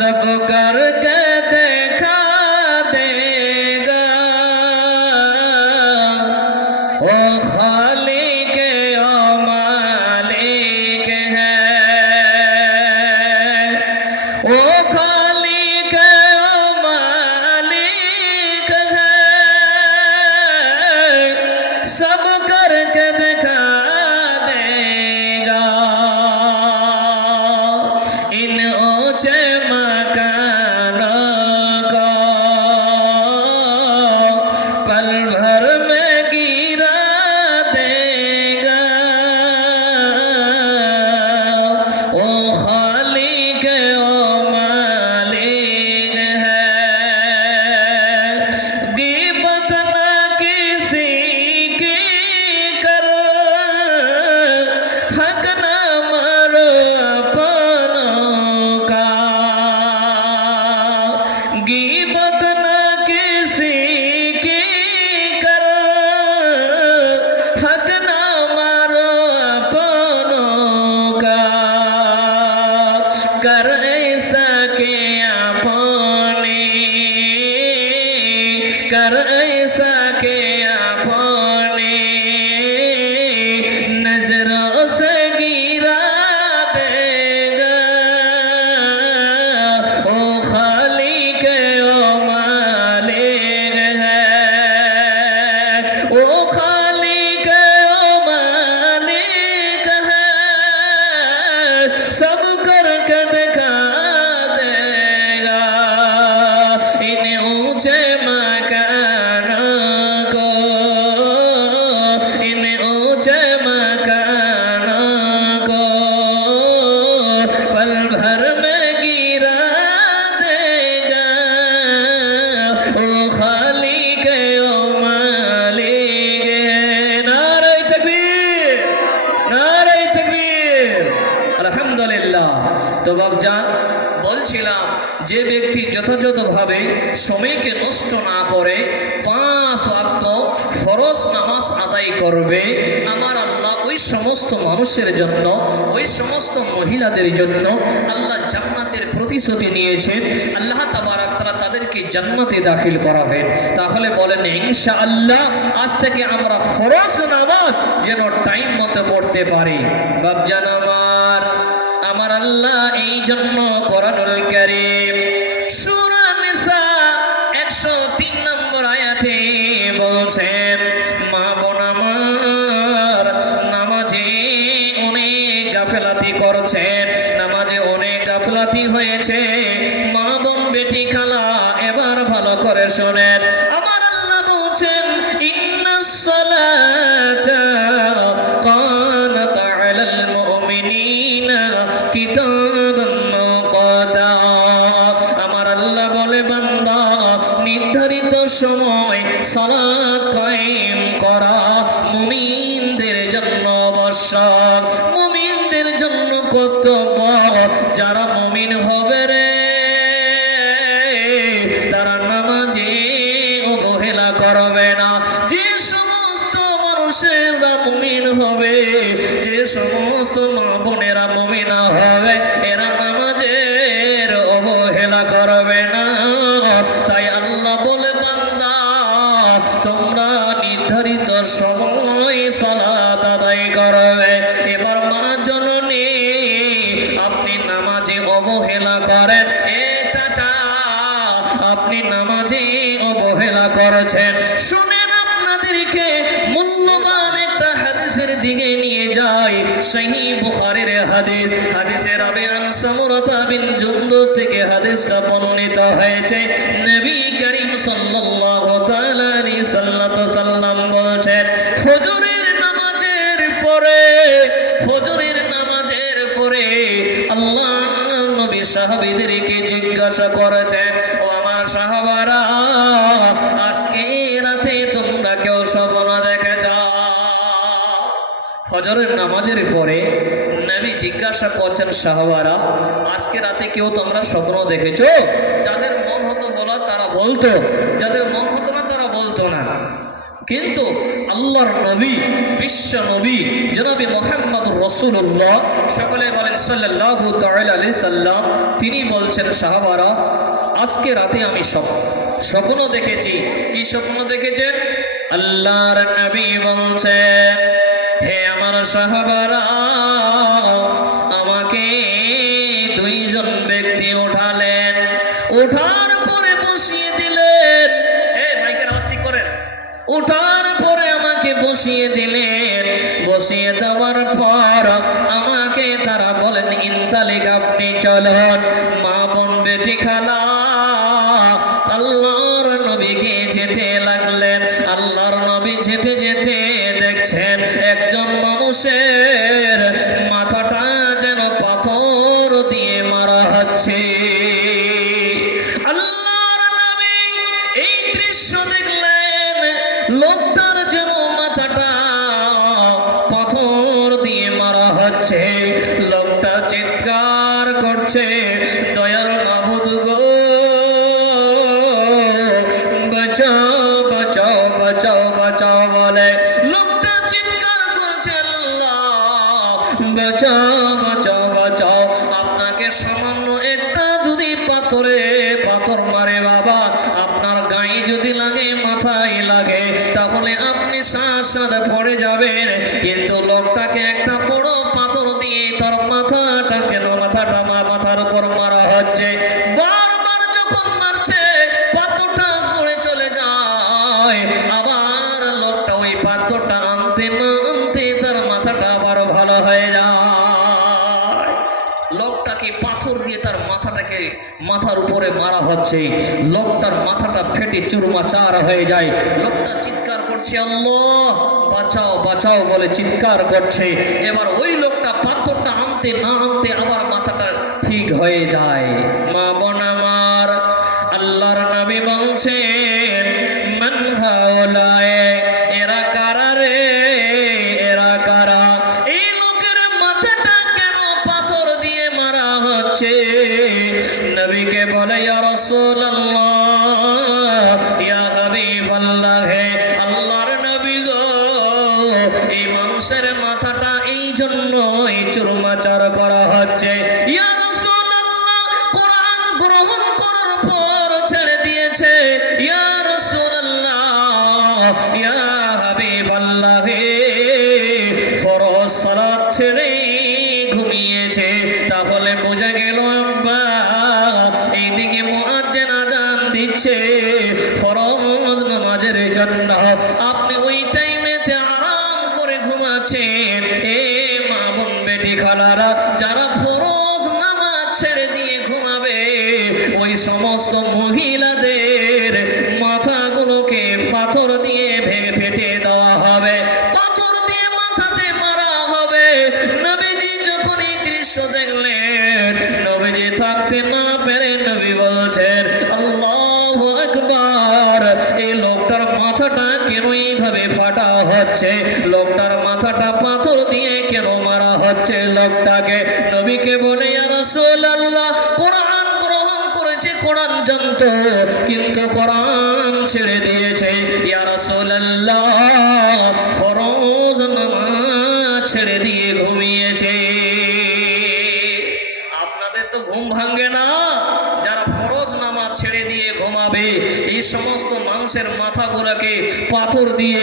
सब करके देखा देगा ओ खालिक ओ मालिक है ओ खालिक ओ मालिक है सब करके देखा देगा इन ऊंचे कर ऐसा के आपने कर ऐसा के आपने नजरों से गिरा देगा ओ खालिक ओ मालिक है ओ खालिक ओ मालिक है सब करके दिखा देगा इन ऊंचे मकानों को इन ऊंचे मकानों को पल भर में गिरा देगा ओ खालिक ओ मालिक है। नारे तकबीर नारे तकबीर আলহামদুলিল্লাহ। তো বাবজান বলছিলাম যে ব্যক্তি যথাযথভাবে সময়কে নষ্ট না করে 5 ওয়াক্ত ফরজ নামাজ আদায় করবে, আমার আল্লাহ ওই সমস্ত মানুষের জন্য ওই সমস্ত মহিলাদের জন্য আল্লাহ জান্নাতের প্রতিশ্রুতি নিয়েছেন। আল্লাহ তাবারক তাআলা তাদেরকে জান্নাতে দাখিল করাবেন। তাহলে বলেন ইনশাআল্লাহ আজ থেকে আমরা ফরজ নামাজ যেন টাইম মতো পড়তে পারি। বাবজান আমার আল্লাহ এই জন্য কোরআনুল কারীম সূরা নিসা 103 নম্বর আয়াতে বলছেন, মা বোন আমার নামাজে অনেক গাফেলাতি করছেন, নামাজে অনেক গাফেলাতি হয়েছে। মা বোন বেটি খালা এবার ভালো করে শোনেন, আমার আল্লাহ বলছেন ইন্নাস সালাতা কানাত আলাল মুমিনিনা কিতাবান মাওকুতা। আমার আল্লাহ বলে বান্দা নির্ধারিত সময় সালাত কায়েম করা মুমিনদের জন্য আবশ্যক, মুমিনদের জন্য কর্তব্য। যারা মুমিন হবে রে তারা নামাজে অবহেলা করবে না। যে সমস্ত মানুষেরা মুমিন হবে, যে সমস্ত মা বোনেরা মুমিনা হবে, এরা নামাজের অবহেলা করবে না। তাই আল্লাহ বলে বান্দা তোমরা নির্ধারিত সময় সালাত আদায় করবে। এবার মা জননী আপনি নামাজে অবহেলা করেন, এ চাচা আপনি নামাজে অবহেলা করেছেন। শুনেন আপনাদেরকে মূল্যবান একটা হাদিসের দিকে নিয়ে যায়। সহিহ বুখারীর হাদিস, হাদিসে রাবি আন সামুরাতা বিন জুনদুব থেকে হাদিসটা বর্ণিত হয়েছে। নবী করিম সাল্লাল্লাহু তাআলা আলাইহি সাল্লাম বলেছেন, ফজরের নামাজের পরে আল্লাহ নবী সাহাবীদেরকে জিজ্ঞাসা করেছেন, ও আমার সাহাবারা আজকে রাতে তোমরা কেউ স্বপ্ন দেখেছ? ফজরের নামাজের পরে নবী জিজ্ঞাসা করছেন, সাহাবারা আজকে রাতে কেউ তোমরা স্বপ্ন দেখেছো? যাদের মন হতো বলা তারা বলতো, যাদের মন হতো না তারা বলতো না। কিন্তু আল্লাহর নবী, বিশ্ব নবী জনাবে মুহাম্মদুর রাসূলুল্লাহ, সকলে বলেন সাল্লাল্লাহু তাআলা আলাইহি সাল্লাম, তিনি বলছেন, সাহাবারা, আজকে রাতে আমি স্বপ্ন দেখেছি। কি স্বপ্ন দেখেছেন? আল্লাহর নবী বলছেন, হে আমার সাহাবারা, আমাকে দুইজন ব্যক্তি উঠালেন, ওঠার পরে বসিয়ে দিলেন। মাইকের আওয়াজ ঠিক করেন। উঠার পরে আমাকে বসিয়ে দিলেন, বসিয়ে দেওয়ার পর আমাকে তারা বলেন, ইনতালিক, আপনি চলেন। মা বোন বেটি খালা আল্লাহর নবীকে যেতে লাগলেন। আল্লাহর নবী যেতে যেতে দেখছেন একজন মানুষের মাথাটা যেন পাথর দিয়ে মারা হচ্ছে। আল্লাহর নবী এই দৃশ্য দেখলেন, লোকটার যেন মাথাটা পাথর দিয়ে মারা হচ্ছে। লোকটা চিৎকার করছে, দয়াল মাবুদ গো, বাঁচাও বাঁচাও বাঁচাও বাঁচাও বলে লোকটা চিৎকার করছে, আল্লাহ বাঁচাও বাঁচাও বাঁচাও। আপনাকে সামান্য একটা যদি পাথর মারে বাবা, আপনার গায়ে যদি লাগে, মাথায় লাগে, তাহলে আপনি সাথে পড়ে যাবেন। কিন্তু লোকটাকে একটা বড় পাথর দিয়ে তার মাথার উপর মারা হচ্ছে। বারবার যখন মারছে, পাথরটা করে চলে যায়। আবার লোকটা ওই পাথরটা আনতে না আনতে তার মাথাটা আবার ভালো হয়ে যায়। লোকটাকে পাথর দিয়ে তার মাথার উপরে মারা হচ্ছে। লোকটার মাথাটা ফেটে চুরমাচার হয়ে যায়। লোকটা চিৎকার করছে, আল্লাহ বাঁচাও বাঁচাও বলে চিৎকার করছে। এবার ওই লোকটা পাথরটা আনতে না আনতে আবার মাথাটা ঠিক হয়ে যায়। মা বোন আমার, আল্লাহর নবী বলছেন, মান হাওলায়ে, এরা কারা রে, এরা কারা? এই লোকের মাথাটা কেন পাথর দিয়ে মারা হচ্ছে? নবীকে বলে, ইয়া রাসূলুল্লাহ, ইয়া হাবিবাল্লাহ, আল্লাহর নবী গো, এই মানুষের মাথাটা এই জন্যই চুরমাচার করা হচ্ছে। ইয়া রাসূলুল্লাহ, কোরআন গ্রহণ করার পর ছেড়ে দিয়েছে। ইয়া রাসূলুল্লাহ, ইয়া হাবিবাল্লাহ, ফরজ সালাত ছেড়ে ঘুমিয়েছে। তাহলে বোঝা গেল এইদিকে মুয়াজ্জিন আযান দিচ্ছে ফরজ নামাজের জন্য, আপনি ওই টাইমেতে আরাম করে ঘুমাচ্ছেন। এ মা বোন বেটি খালারা, যারা ফরজ নামাজ ছেড়ে দিয়ে ঘুমাবে, ওই সমস্ত মহিলাদের মাথাগুলোকে পাথর দিয়ে ভেঙে ফেটে দেওয়া হবে, পাথর দিয়ে মাথাতে মারা হবে। নবীজি যখন এই দৃশ্য দেখলেন, নবীজি থাকতে না পেরে নবী বলছেন, আল্লাহু আকবার, এই লোকটার মাথাটা কেন এইভাবে ফাটা হচ্ছে? লোকটার মাথাটা পাথর দিয়ে কেন মারা হচ্ছে লোকটাকে? নবীকে বলে, ইয়া রাসূলুল্লাহ, কোরআন গ্রহণ করেছে, কোরআন জানতো, কিন্তু কোরআন ছেড়ে দিয়েছে। ইয়া রাসূলুল্লাহ, ফরজ নামাজ ছেড়ে দিয়ে ঘুমিয়েছে। আপনাদের তো ঘুম ভাঙে না? যারা ফরজ নামাজ ছেড়ে দিয়ে ঘুমাবে, এই সমস্ত মানুষের মাথাগুলোকে পাথর দিয়ে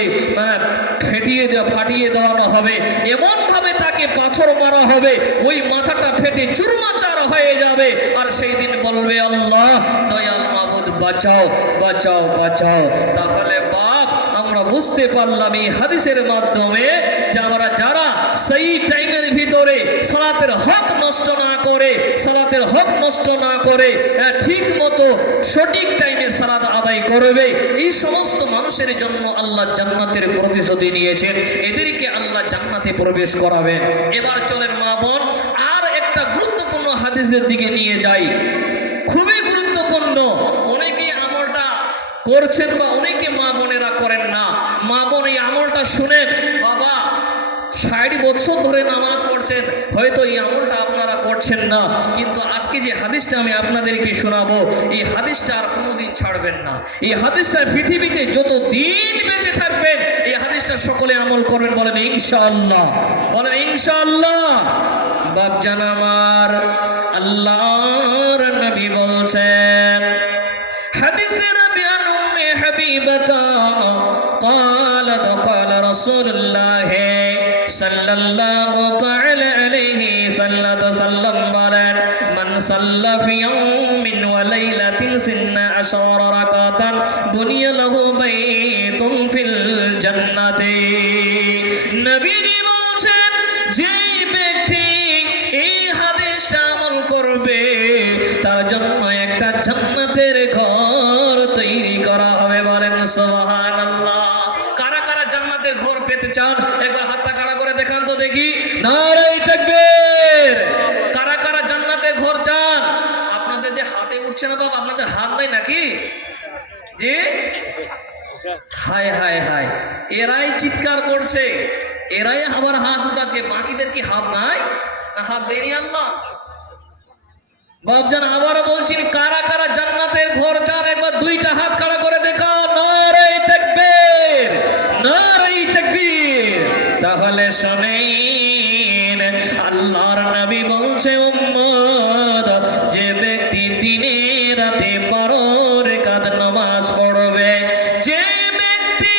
ফাটিয়ে দেওয়ানো হবে। এমন ভাবে তাকে পাথর মারা হবে, ওই মাথাটা ফেটে চুরমাচার হয়ে যাবে। আর সেই দিন বলবে, আল্লাহ দয়াল মাবুদ বাঁচাও বাঁচাও বাঁচাও। তাহলে বাপ, আমরা বুঝতে পারলাম এই হাদিসের মাধ্যমে যে আমরা যারা সেই টাইমের ভিতরে সালাতের হক নষ্ট না করে ঠিক মতো সঠিক টাইমে সালাত আদায় করবে, এই সমস্ত মানুষের জন্য আল্লাহ জান্নাতের প্রতিশ্রুতি নিয়েছেন। এদেরকে আল্লাহ জান্নাতে প্রবেশ করাবেন। এবার চলেন মা বোন, আর একটা গুরুত্বপূর্ণ হাদিসের দিকে নিয়ে যাই, খুবই গুরুত্বপূর্ণ। অনেকে আমলটা করছেন বা অনেকে মা বোনেরা করেন না। মা বোন এই আমলটা শুনেন, বাবা 60 বছর ধরে নামাজ পড়ছেন, হয়তো এই আমলটা আপনারা করছেন না, কিন্তু আজকে যে হাদিসটা আমি আপনাদেরকে শোনাবো, এই হাদিসটা আর কোনোদিন ছাড়বেন না। এই হাদিসটা পৃথিবীতে যত দিন বেঁচে থাকবেন, হাদিসটা সকলে আমল করবেন, বলেন ইনশাআল্লাহ, বলেন ইনশাআল্লাহ। বাপজান আমার, আল্লাহর নবী বলছেন হাদিসে নবী আন উম্মে হাবিবাতা قالت قال رسول الله صلى الله تعالى عليه وسلم বলেন মান সাল্লা ফি ইয়াউমিন ওয়া লাইলাতিন সিন্না আশারা রাকাতান বুনিয়া লাহু বাইতুন ফিল জান্নাতি। নবীজি বলছেন যে ব্যক্তি এই হাদিসটা আমল করবে তার জন্য একটা জান্নাতের ঘর তৈরি করা হবে, বলেন সুবহানাল্লাহ। কারা কারা জান্নাতের ঘর পেতে চান একবার হাতটা কাড়া করে দেখান তো দেখি, নারে তাকবীর। কারা কারা জান্নাতের ঘর চান? আপনাদের যে হাতে উঠছে না বাবা, আপনাদের হাত নাই নাকি? জি, হায় হায় হায়, এরাই চিৎকার করছে, এরাই আবার হাত উঠাচ্ছে, বাকিদের কি হাত নাই? না হাত দেয়নি আল্লাহ? বাপজান আবারও বলছেন, কারা কারা জান্নাতের ঘর চান একবার দুইটা হাত খাড়া করে দেখা, নারে তাকবীর, নারে তাকবীর। তাহলে শুনেন, আল্লাহর নবী বলছে উম্মত, যে ব্যক্তি দিনে রাতে 12 রাকাত নামাজ পড়বে, যে ব্যক্তি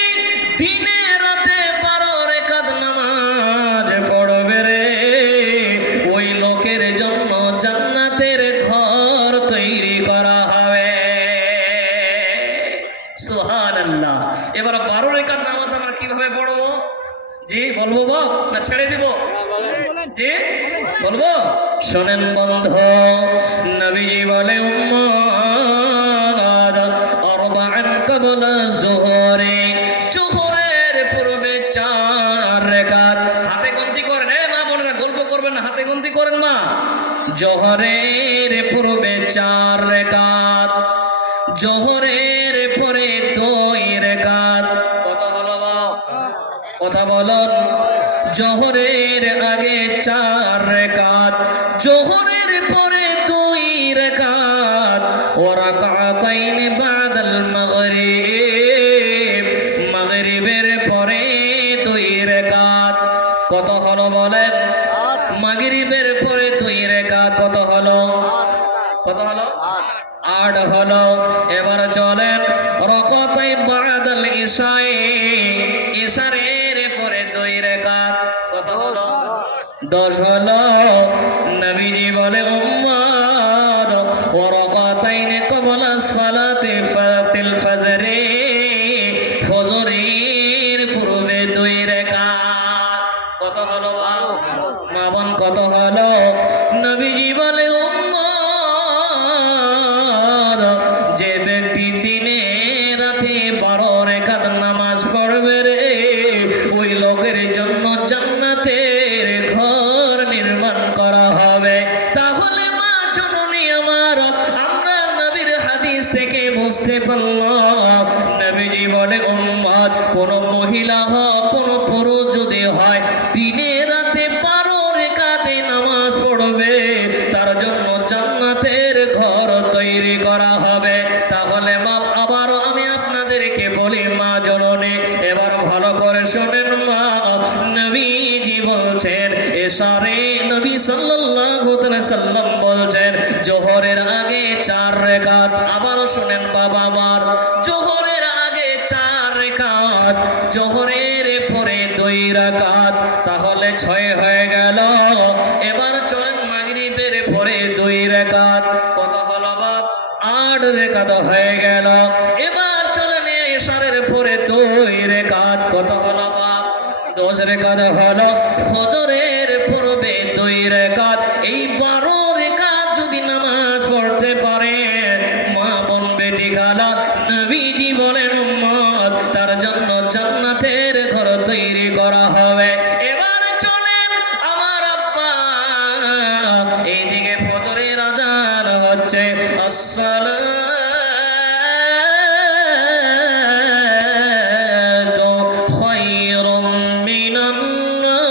দিনে রাতে 12 রাকাত নামাজ পড়বে রে, ওই লোকের জন্য জান্নাতের ঘর তৈরি করা হবে। সুবহানাল্লাহ। এবার 12 রাকাত নামাজ আমরা কিভাবে পড়বো? জি বলবো বাপ না ছেড়ে দিব? জি বলবো। শোনেন বন্ধু, নবীজি বলে উম্মত আরবাআন ক্বাবলা যুহরি, যুহরের পূর্বে 4 রাকাত। হাতে গণতি করেন, মা বোনেরা গল্প করবেন না, হাতে গণতি করেন মা। জোহরের পূর্বে 4 রাকাত, জোহরের পরে 2 রাকাত। কত হলো বাপ? কথা বলুন। জোহরের আগে 4 রাকাত, জোহরের পরে 2 রাকাত, ওয়া রাকাতাইন বাদাল মাগরিব, মাগরিবের পরে 2 রাকাত। কত হলো বলেন? মাগরিবের পরে 2 রাকাত। কত হলো? কত হলো? 8 হলো। এবার চলেন রাকাতাই বাদাল ইশায়ে, ইশারের পরে 2 রাকাত। কত হলো? 10 হলো। নবীজি বলে উম্মত ওয়া রাকাতাইন ক্বাবলা সালাতি ফাতিল ফজরে, ফজরের পূর্বে 2 রাকাত। কত হলো মা বোন? কত হলো? নবীজি বলে উম্মত, যে ব্যক্তি দিনে রাতে 12 রাকাত নামাজ পড়বে রে, ওই লোকের জন্য জান্নাতের ঘর নির্মাণ করা হবে। তাহলে মা জননী আমার, আমরা নবীর হাদিস থেকে বুঝতে পারলাম, নবীজি বলে উম্মত, কোন মহিলা হোক কোন পুরুষ যদি হয়, দিনে রাতে 12 রাকাতে নামাজ পড়বে, তার জন্য জান্নাতের ঘর তৈরি করা হবে। তাহলে মা, আবারও আমি আপনাদেরকে বলি মা জননী, এবার ভালো করে শোনেন মা। নবীজি বলছেন এশারে, নবী সাল্লাল্লাহু আলাইহি সাল্লাম বলছেন জোহরের আগে 4 রাকাত। আবারও শোনেন বাবা আমার, জোহরের আগে 4 রাকাত, জোহরের পরে 2 রাকাত, তাহলে 6 হয়ে গেল। এবার চলেন মাগরিবের পরে 2 রাকাত। কত হলো বাপ? 8 রাকাত হয়ে গেল। এবার চলেন এশারের পরে 2 রাকাত। কত হলো বাপ? 10 রাকাত হলো। ফজরের পূর্বে 2 রাকাত। এই 12 রাকাত যদি নামাজ পড়তে পারে মা বোন বেটি খালা, নবীজি বলেন উম্মত, তার জন্য জান্নাতের ঘর তৈরি করা হবে। এবার চলেন আমার আব্বা, এইদিকে ফজরের আযান হচ্ছে, আসসালাতু খায়রুম মিনান নাম।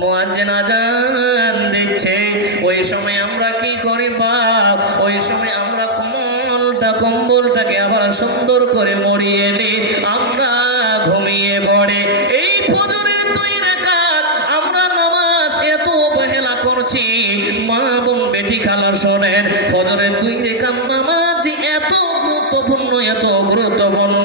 মুয়াজ্জিন আযান দিচ্ছে, ওই সময় আমরা কি করি বাপ? ওই সময় আমরা কম্বলটাকে আবার সুন্দর করিয়ে নি আমরা ঘুমিয়ে পড়ে। এই ফজরের 2 রাকাত আমরা নামাজ এত অবহেলা করছি। মা বোন বেটি খালা শোনেন, ফজরের 2 রাকাত নামাজ এত গুরুত্বপূর্ণ, এত গুরুত্বপূর্ণ।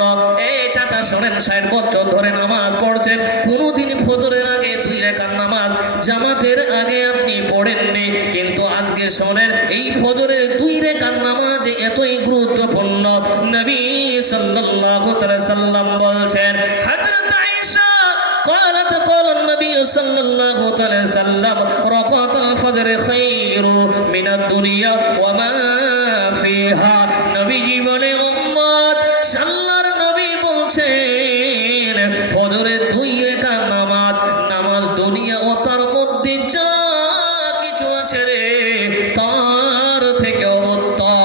এই চাচা শোনেন, 60 বছর ধরে নামাজ পড়ছেন, কোনোদিন ফজরের আগে 2 রাকাত নামাজ জামাতের আগে আপনি পড়েননি, কিন্তু আজকে শোনেন এই ফজরের 2 রাকাত নামাজ এতই গুরুত্বপূর্ণ। নবী সাল্লাল্লাহু তাআলা সাল্লাম বলছেন, হযরত আয়েশা قالت قال النبي صلى الله عليه وسلم ركعة الفجر خير من الدنيا وما فيها। নবীজি বলে, উম্মত আল্লাহর নবী বলছেন ফজরের 2 রাকাত নামাজ দুনিয়া ও তার মধ্যে যা কিছু আছে রে তার থেকে উত্তম।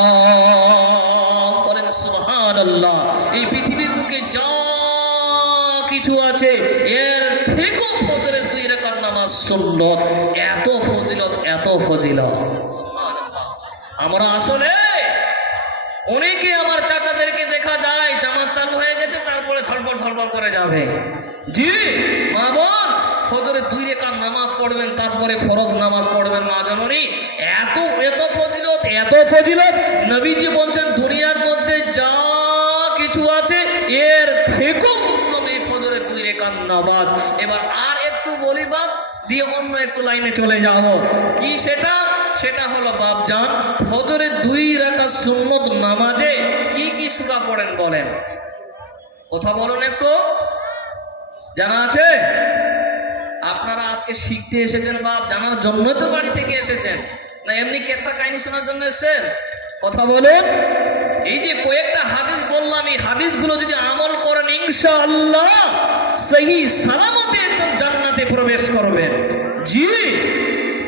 বলেন সুবহানাল্লাহ। এই পৃথিবীর বুকে যা কিছু আছে এর থেকেও ফজরের 2 রাকাত নামাজ সুন্নত। এত ফজিলত, এত ফজিলত, সুবহানাল্লাহ। আমরা আসলে অনেকে আমার চাচাদেরকে দেখা যায় জামাত চালু হয়ে গেছে, তারপরে ধড়পড় করে যাবে। জি মা বোন, ফজরের 2 রাকাত নামাজ পড়বেন, তারপরে ফরজ নামাজ পড়বেন মা জননী। এত এত ফজিলত, এত ফজিলত। নবীজি বলছেন দুনিয়ার মধ্যে যা কিছু আছে এর থেকেও উত্তম এই ফজরের 2 রাকাত নামাজ। এবার আর একটু বলি বাপ, দিয়ে অন্য একটু লাইনে চলে যাব। কি সেটা? সেটা হলো বাপজান, ফজরের 2 রাকাত সুন্নত নামাজে কি কি সূরা পড়েন বলেন? কথা বলুন একটু, জানা আছে? আপনারা আজকে শিখতে এসেছেন বাপ, জানার জন্য তো বাড়ি থেকে এসেছেন, না এমনি কেসা কাহিনী শোনার জন্য এসেছেন? কথা বলুন। এই যে কয়েকটা হাদিস বললাম, এই হাদিসগুলো যদি আমল করেন ইনশাআল্লাহ সহি সালামতে একদম জান্নাতে প্রবেশ করবেন। জি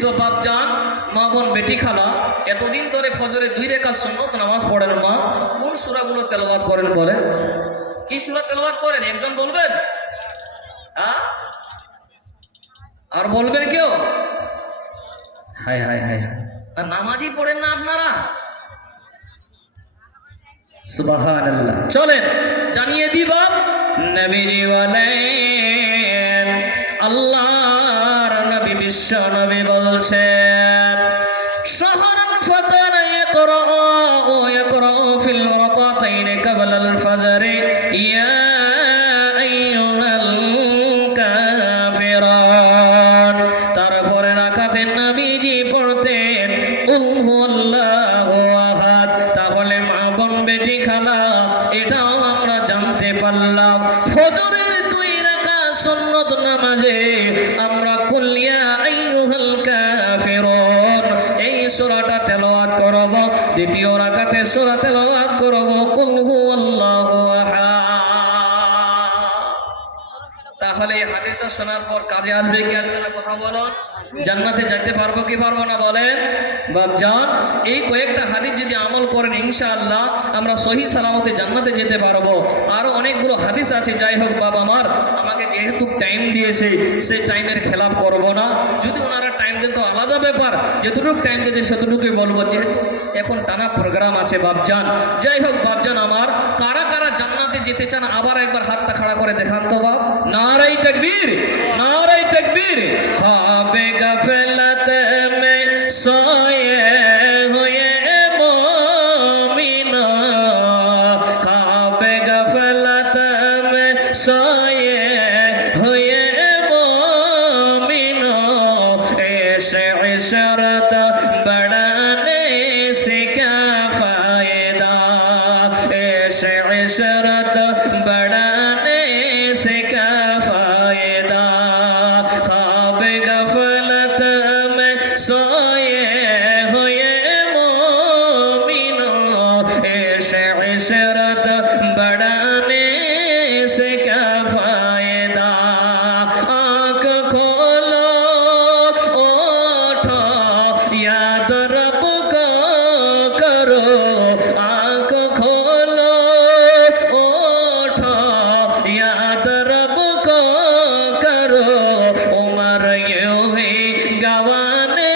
তো বাপজান, মা বোন বেটি খালা, এতদিন ধরে ফজরে 2 রাকাত সুন্নত নামাজ পড়েন মা, কোন সূরাগুলো তেলাওয়াত করেন বলেন? কি সূরা তেলাওয়াত করেন একজন বলবেন? হ্যাঁ, আর বলবেন কেউ? হায় হায় হায়, আর নামাজই পড়েন না আপনারা? সুবহানাল্লাহ। চলেন জানিয়ে দিবা, নবীজি বলেন, আল্লাহর নবী বিশ্ব নবী বলছেন, শাহরান ফাতানা ইয়াকরা ফিল রাকাতাইন ক্বাবলাল ফজর ইয়া আইয়ুহাল কাফিরুন। তারপরে রাকাতে নবীজি পড়তেন কুল হুয়াল্লাহু আহাদ। তাহলে মা বোন বেটি খালা, এটাও আমরা জানতে পারলাম ফজরের 2 রাকাত সুন্নত নামাজে আমরা কুল ইয়া আইয়ুহাল কাফিরুন এই সূরাটা তেলাওয়াত করব। দ্বিতীয় রাকাতে সূরা তেলাওয়াত করব কুল হুয়াল্লাহু আহাদ। তাহলে এই হাদিসটা শোনার পর কাজে আসবে কি আসবে না? কথা বলুন। জান্নাতে যেতে পারবো কি পারবো না বলেন? বাপজান, এই কয়েকটা হাদিস যদি আমল করেন ইনশাআল্লাহ আমরা সহি সালামতে জান্নাতে যেতে পারবো। আরো অনেকগুলো হাদিস আছে। যাই হোক বাবা আমার, আমাকে যেহেতু টাইম দিয়েছে সেই টাইমের খেলাপ করব না। যদি ওনারা টাইম দেন তো আলাদা ব্যাপার, যতটুকু টাইম দিয়েছে সেতটুকুই বলবো, যেহেতু এখন টানা প্রোগ্রাম আছে বাপজান। যাই হোক বাপজান আমার, কারা কারা জান্নাতে যেতে চান আবার একবার হাতটা খাড়া করে দেখান তো বাপ। নারাই তাকবীর, নারাই তাকবীর। খাবে গফলত মে সোয়ে হুয়ে মুমিনা, খাবে গফলত মে সোয়ে হুয়ে মুমিনা, ऐसे इशरत बढ़ाने से क्या फायदा, ऐसे इशरत बढ़ाने से क्या फायदा, ख्वाब गफलत में सोए हुए मोमिनों, ऐसे इशरत बढ़ाने से क्या फायदा, आँख खोलो ओठो याद रब को करो, आँख खोलो ओठो याद रब को करो, उम्र यूं ही गवाने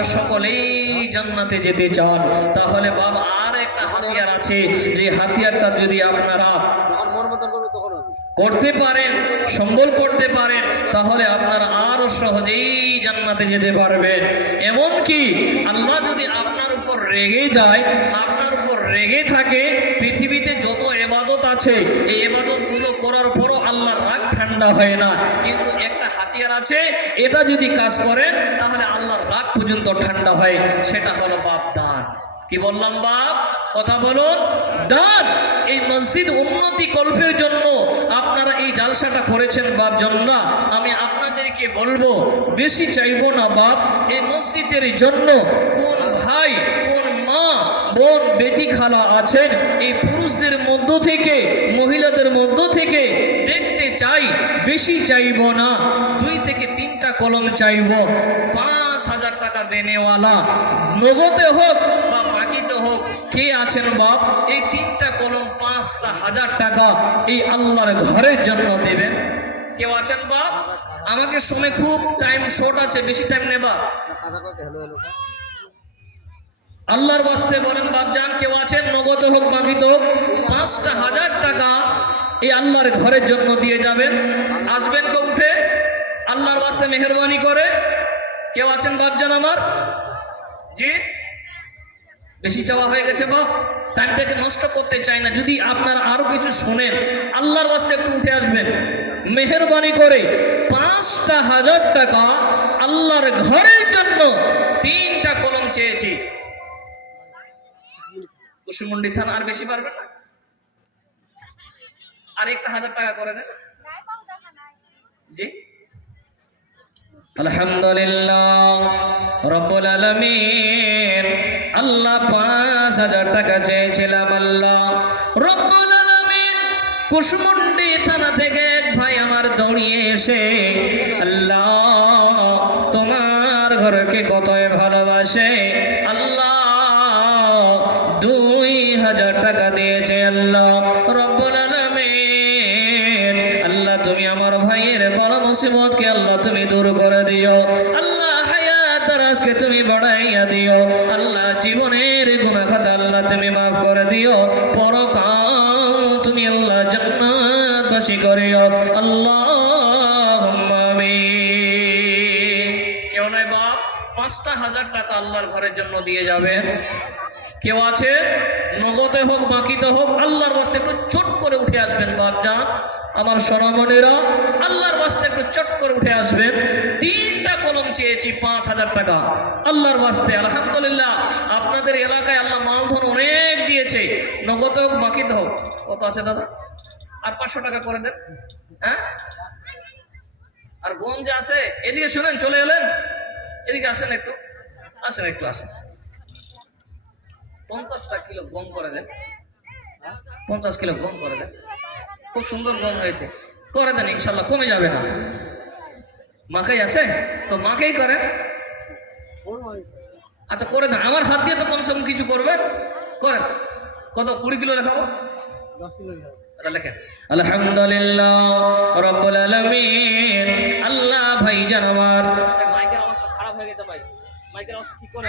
আপনারা সকলেই জান্নাতে যেতে চান, তাহলে বাবা আর একটা হাতিয়ার আছে, যে হাতিয়ারটা যদি আপনারা করতে পারেন, সম্বল করতে পারেন, তাহলে আপনারা আরো সহজেই জান্নাতে যেতে পারবেন। এমনকি আল্লাহ যদি আপনার উপর রেগে যায়, আপনার উপর রেগে থাকে, পৃথিবীতে যত ইবাদত আছে এই ইবাদতগুলো করার পরও আল্লাহর রাগ ঠান্ডা হয় না, কিন্তু একটা হাতিয়ার আছে, এটা যদি কাজ করেন তাহলে আল্লাহর রাগ পর্যন্ত ঠান্ডা হয়, সেটা হলো বাপ দান। কি বললাম বাপ? কথা বলুন, দান। এই মসজিদ উন্নতি কল্পের জন্য আপনারা এই জালসাটা করেছেন বাপ জন্য। আমি আপনাদেরকে বলবো, বেশি চাইবো না বাপ, এই মসজিদের জন্য কোন ভাই, কোন মা, বোন, বেটি, খালা আছেন, এই পুরুষদের মধ্য থেকে, মহিলাদের মধ্য থেকে দেখতে চাই, বেশি চাইবো না, 2 থেকে 3টা কলম চাইবো। 5,000 টাকা দেনেওয়ালা, নগদে হোক বা বাকিতে হোক, কে আছেন বাপ? এই 3টা কলম 5,000 টাকা এই আল্লাহর ঘরের জন্য দেবেন? কেউ আছেন বাপ? আমাকে সময় খুব টাইম শর্ট আছে, বেশি টাইম নেবা। আল্লাহর বাস্তে বলেন বাপজান, কেউ আছেন? নগদ হোক বাকিতে হোক 5,000 টাকা এই আল্লাহর ঘরের জন্য দিয়ে যাবেন। আসবেন কেউ উঠে? আল্লাহর বাস্তে মেহেরবানি করে। কেউ আছেন বাপজান আমার? জি, বেশি চাওয়া হয়ে গেছে বাপ, টাইমটাকে নষ্ট করতে চাই না। যদি আপনারা আরো কিছু শোনেন, আল্লাহর বাস্তে একটু উঠে আসবেন মেহেরবানি করে। 5,000 টাকা আল্লাহর ঘরের জন্য 3টা কলম চেয়েছি। কুশমুন্ডি থানা আর বেশি পারবে না, আর 1,000 টাকা করে দেন। জি, আলহামদুলিল্লাহ রব্বুল আলামিন। আল্লাহ 5,000 টাকা চেয়েছিলাম, আল্লাহ রব্বুল আলামিন কুশমুন্ডি থানা থেকে এক ভাই আমার দৌড়িয়ে এসে, আল্লাহ তোমার ঘরকে কতই ভালোবাসে, আল্লাহ 2,000 টাকা দিয়েছে। আল্লাহ রব্বুল আলামিন, আল্লাহ তুমি আমার ভাইয়ের বড় মুসিবতকে আল্লাহ তুমি দূর করে দিও, আল্লাহ হায়াত রাজকে তুমি বাড়াইয়া দিও, আল্লাহ জীবনের গুনাহ খাতা আল্লাহ তুমি মাফ করে দিও, পরকাল তুমি আল্লাহ জান্নাতবাসী করিও, আল্লাহুম্মা আমিন। কেউ নয় বাপ, 5,000 টাকা আল্লাহর ঘরের জন্য দিয়ে যাবেন। কেউ আছে? নগদে হোক বাকিতে হোক, আল্লাহর বাস্তে একটু চট করে উঠে আসবেন বাপজান আমার সোনামণিরা, আল্লাহর বাস্তে একটু চট করে উঠে আসবেন। 3টা কলম চেয়েছি, 5,000 টাকা আল্লাহর বাস্তে। আলহামদুলিল্লাহ আপনাদের এলাকায় আল্লাহ মালধন অনেক দিয়েছে, নগদে হোক বাকিতে হোক। কত আছে দাদা? আর 500 টাকা করে দেন। হ্যাঁ, আর গঞ্জ আছে? এদিকে শুনেন, চলে এলেন, এদিকে আসেন, একটু আসেন, একটু আসেন। 50টা কিলো গম করে দেন, 50 কিলো গম করে দেন। খুব সুন্দর গম হয়েছে, করে দেন, ইনশাল্লাহ কমে যাবে না। মাকাই আছে তো মাকাই করেন। আচ্ছা করে দেন, আমার হাত দিয়ে তো কমসে কম কিছু করবেন, করেন। কত? 20 কিলো লেখাবো? 10 কিলো। আচ্ছা লেখেন। আলহামদুলিল্লাহ রব্বুল আলামিন। আল্লাহ ভাইজান আমার, মাইকের অবস্থা খারাপ হয়ে গেছে ভাই, মাইকের অবস্থা ঠিক করে।